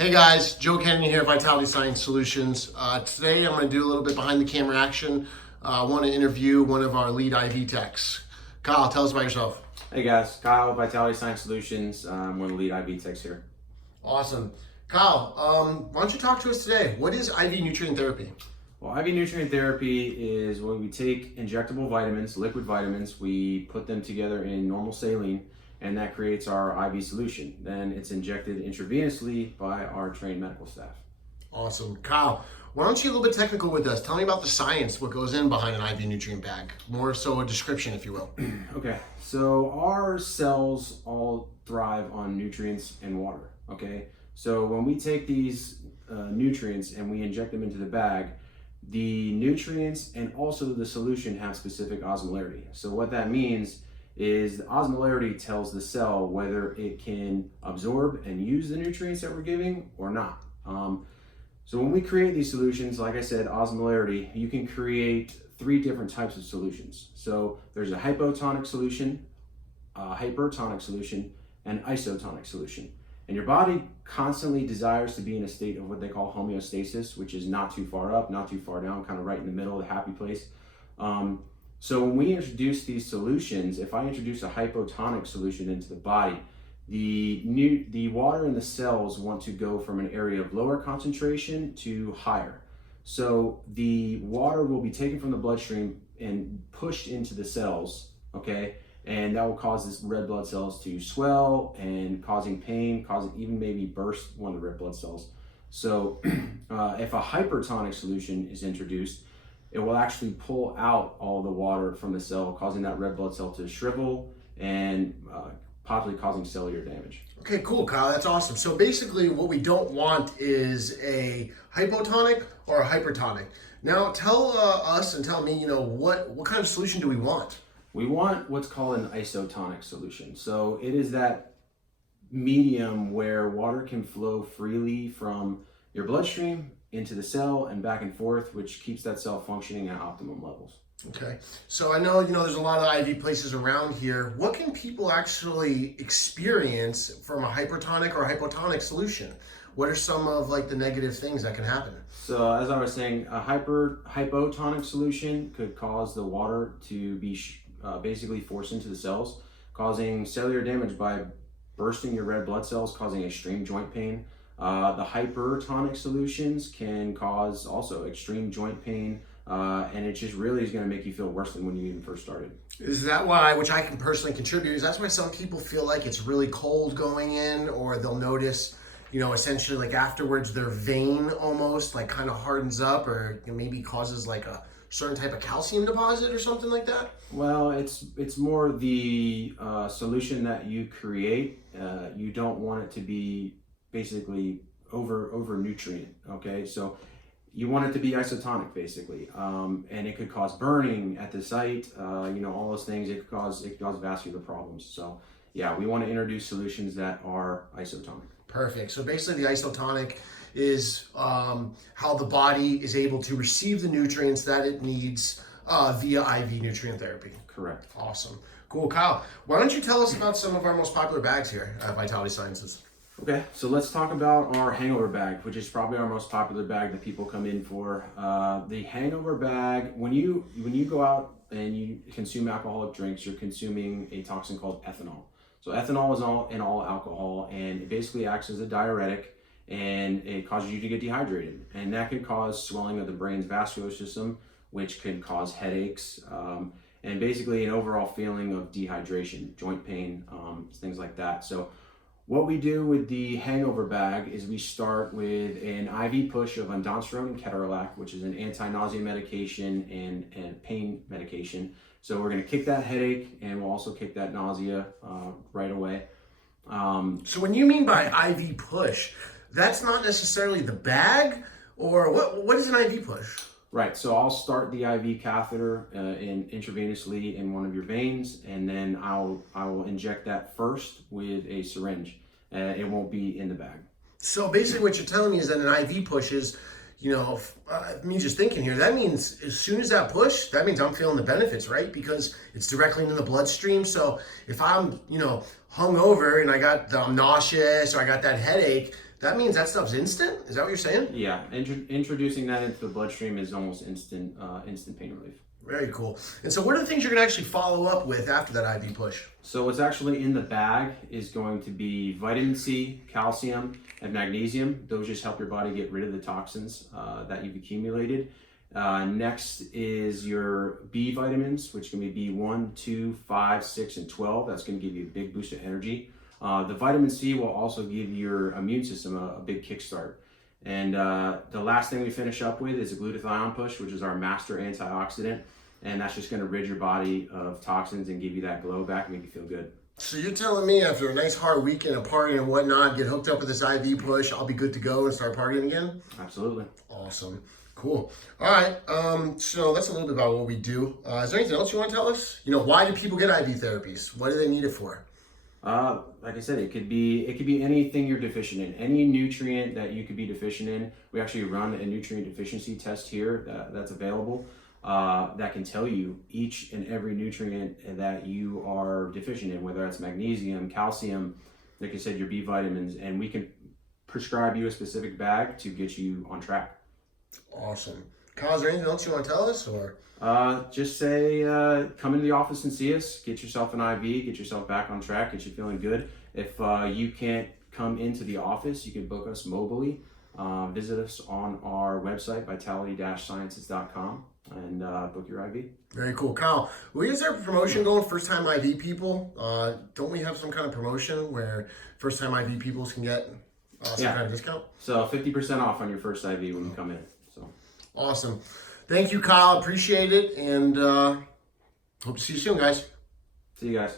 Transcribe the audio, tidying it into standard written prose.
Hey guys, Joe Kennedy here, Vitality Science Solutions. Today I'm going to do a little bit behind the camera action. I want to interview one of our lead IV techs. Kyle, tell us about yourself. Hey guys, Kyle, Vitality Science Solutions. I'm one of the lead IV techs here. Awesome. Kyle, why don't you talk to us today? What is IV nutrient therapy? Well, IV nutrient therapy is when we take injectable vitamins, liquid vitamins, we put them together in normal saline, and that creates our IV solution. Then it's injected intravenously by our trained medical staff. Awesome. Kyle, why don't you get a little bit technical with us? Tell me about the science, what goes in behind an IV nutrient bag. More so a description, if you will. Okay, so our cells all thrive on nutrients and water, okay? So when we take these nutrients and we inject them into the bag, the nutrients and also the solution have specific osmolarity. So what that means is the osmolarity tells the cell whether it can absorb and use the nutrients that we're giving or not. So when we create these solutions, like I said, osmolarity, you can create 3 different types of solutions. So there's a hypotonic solution, a hypertonic solution, and isotonic solution. And your body constantly desires to be in a state of what they call homeostasis, which is not too far up, not too far down, kind of right in the middle, the happy place. So when we introduce these solutions, if I introduce a hypotonic solution into the body, the water in the cells want to go from an area of lower concentration to higher. So the water will be taken from the bloodstream and pushed into the cells, okay? And that will cause this red blood cells to swell and causing pain, causing even maybe burst one of the red blood cells. So if a hypertonic solution is introduced, it will actually pull out all the water from the cell, causing that red blood cell to shrivel and possibly causing cellular damage. Okay, cool, Kyle. That's awesome. So basically what we don't want is a hypotonic or a hypertonic. Now tell us and tell me, what kind of solution do we want? We want what's called an isotonic solution. So it is that medium where water can flow freely from your bloodstream into the cell and back and forth, which keeps that cell functioning at optimum levels. Okay, so I know, there's a lot of IV places around here. What can people actually experience from a hypertonic or hypotonic solution? What are some of the negative things that can happen? So as I was saying, a hypotonic solution could cause the water to be basically forced into the cells, causing cellular damage by bursting your red blood cells, causing extreme joint pain. The hypertonic solutions can cause also extreme joint pain, and it just really is going to make you feel worse than when you even first started. Is that why, which I can personally contribute, is that's why some people feel like it's really cold going in, or they'll notice, essentially afterwards their vein almost kind of hardens up, or maybe causes a certain type of calcium deposit or something like that? Well, it's more the solution that you create. You don't want it to be basically over nutrient, okay? So you want it to be isotonic basically, and it could cause burning at the site, all those things. It could cause vascular problems. So yeah, we want to introduce solutions that are isotonic. Perfect. So basically the isotonic is how the body is able to receive the nutrients that it needs via IV nutrient therapy. Correct. Awesome. Cool. Kyle, why don't you tell us about some of our most popular bags here at Vitality Sciences? Okay, so let's talk about our hangover bag, which is probably our most popular bag that people come in for. The hangover bag, when you go out and you consume alcoholic drinks, you're consuming a toxin called ethanol. So ethanol is in all alcohol, and it basically acts as a diuretic, and it causes you to get dehydrated. And that could cause swelling of the brain's vascular system, which could cause headaches, and basically an overall feeling of dehydration, joint pain, things like that. So what we do with the hangover bag is we start with an IV push of ondansetron and ketorolac, which is an anti-nausea medication and pain medication. So we're going to kick that headache, and we'll also kick that nausea right away. So when you mean by IV push, that's not necessarily the bag, or what is an IV push? Right, so I'll start the IV catheter intravenously in one of your veins, and then I will inject that first with a syringe. It won't be in the bag. So basically what you're telling me is that an IV push is, me just thinking here, that means as soon as that push, that means I'm feeling the benefits, right? Because it's directly into the bloodstream. So if I'm, hungover and I'm nauseous or I got that headache, That means that stuff's instant? Is that what you're saying? Yeah, introducing that into the bloodstream is almost instant pain relief. Very cool. And so what are the things you're going to actually follow up with after that IV push? So what's actually in the bag is going to be vitamin C, calcium, and magnesium. Those just help your body get rid of the toxins that you've accumulated. Next is your B vitamins, which can be B1, 2, 5, 6, and 12. That's going to give you a big boost of energy. The vitamin C will also give your immune system a big kickstart. And the last thing we finish up with is a glutathione push, which is our master antioxidant. And that's just going to rid your body of toxins and give you that glow back and make you feel good. So you're telling me after a nice hard weekend of partying and whatnot, get hooked up with this IV push, I'll be good to go and start partying again? Absolutely. Awesome. Cool. All right. So that's a little bit about what we do. Is there anything else you want to tell us? Why do people get IV therapies? What do they need it for? Like I said, it could be anything you're deficient in, any nutrient that you could be deficient in. We actually run a nutrient deficiency test here that's available that can tell you each and every nutrient that you are deficient in, whether that's magnesium, calcium, like I said, your B vitamins, and we can prescribe you a specific bag to get you on track. Awesome. Kyle, is there anything else you want to tell us, or? Just say, come into the office and see us, get yourself an IV, get yourself back on track, get you feeling good. If you can't come into the office, you can book us mobily. Visit us on our website, vitality-sciences.com, and book your IV. Very cool. Kyle, is there a promotion going, first-time IV people? Don't we have some kind of promotion where first-time IV people can get some kind of discount? So 50% off on your first IV when you come in. So awesome. Thank you, Kyle. Appreciate it, and hope to see you soon, guys. See you guys.